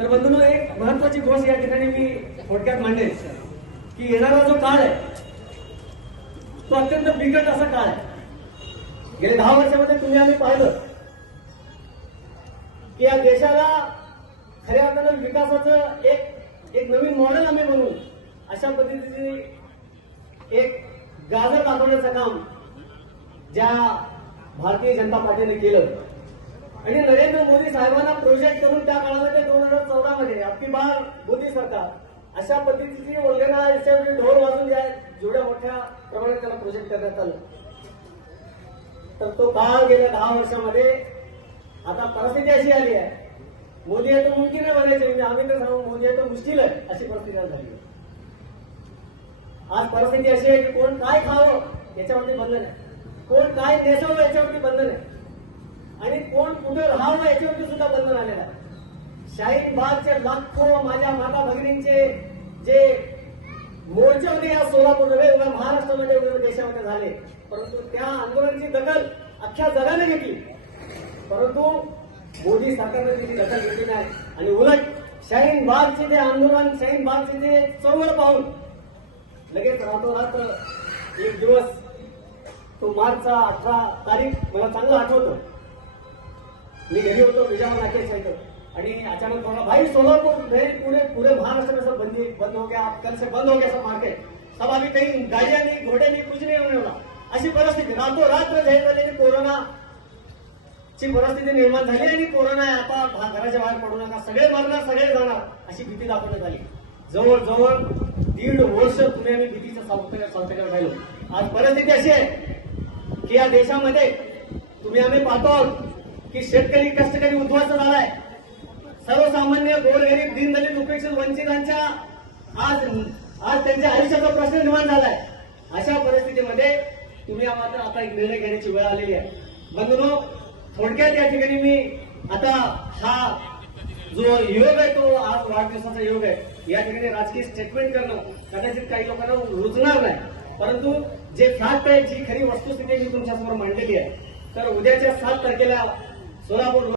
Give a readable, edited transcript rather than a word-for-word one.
तर बंधूंनो, एक महत्वाची गोष्ट या ठिकाणी मी थोडक्यात मांडेल की येणारा जो काळ आहे तो अत्यंत बिकट असा काळ आहे. गेले 10 वर्षामध्ये तुम्ही आम्ही पाहिलं की या देशाला खऱ्या अर्थानं विकासाचं एक नवीन मॉडेल आम्ही बनवून अशा पद्धतीचे एक गाजर दाखवण्याचं काम ज्या भारतीय जनता पार्टीने केलं आणि नरेंद्र मोदी साहेबांना प्रोजेक्ट करून त्या काळामध्ये 2014 मध्ये अबकी बार मोदी सरकार अशा पद्धतीची वल्गना याच्यावरती ढोल वाजून जेवढ्या मोठ्या प्रमाणात त्याला प्रोजेक्ट करण्यात आलं. तर तो काळ गेल्या 10 वर्षामध्ये आता परिस्थिती अशी आली आहे, मोदी आहे तो मुमकिन आहे म्हणायचे, म्हणजे आम्ही तर सांगू मोदी आहे तो मुश्किल आहे अशी परिस्थिती झाली आहे. आज परिस्थिती अशी आहे की कोण काय खावं याच्यावरती बंधन आहे, कोण काय नेसावं याच्यावरती बंधन आहे आणि कोण कुठे राहावं याच्यावरती सुद्धा बंधन आलेलं आहे. शाहीन बागचे लाखो माझ्या माता भगिनींचे जे मोर्चे होते या सोलापूरमध्ये, एवढ्या महाराष्ट्रामध्ये, एवढ्या देशामध्ये झाले, परंतु त्या आंदोलनाची दखल अख्ख्या जगाने घेतली, परंतु मोदी सरकारने त्याची दखल घेतली नाही आणि उलट शाहीन बागचे जे आंदोलन, शाहीन बागचे जे चळवळ पाहून लगेच रातोरात एक दिवस तो मार्चचा 18 तारीख मला चांगलं आठवतं. मी घरी होतो विजापूर नाक्याच्या इथं आणि अचानक बोला भाई सोलापुर पूरे महाराष्ट्र में सब बंद हो गया, कल से बंद हो गया सब मार्केट, सब अभी कहीं गाड़ियां नहीं, घोड़े नहीं, कुछ नहीं होने वाला. अशी परिस्थिती रातोरात्र जाहीर झालेली कोरोनाची परिस्थिती निर्माण झाली आणि कोरोना आता घराच्या बाहेर पडू नका, सगळे मरणार, सगळे जाणार अशी भीती दाखवण्यात आली. जवळजवळ 1.5 वर्ष तुम्ही आम्ही भीतीच्या संकटावर राहिलो. आज परिस्थिती अशी आहे की या देशामध्ये तुम्ही आम्ही पाहतो आहोत की शेतकरी कष्टकरी उद्ध्वस्त झालाय, सर्वसामान्य गोरगरीब दीनदलित उपेक्षित वंचितांच्या आज त्यांच्या आयुष्याचा प्रश्न निर्माण झालाय. अशा परिस्थितीमध्ये तुम्ही आम्हाला आता एक निर्णय घेण्याची वेळ आलेली आहे. बंधूंनो, थोडक्यात या ठिकाणी मी आता हा जो योग आहे तो आज वाढदिवसाचा योग आहे, या ठिकाणी राजकीय स्टेटमेंट करणं कदाचित काही लोकांना रुचणार नाही, परंतु जे फॅक्ट आहे, जी खरी वस्तुस्थिती मी तुमच्यासमोर मांडलेली आहे, तर उद्याच्या 7 तारखेला सोलापूर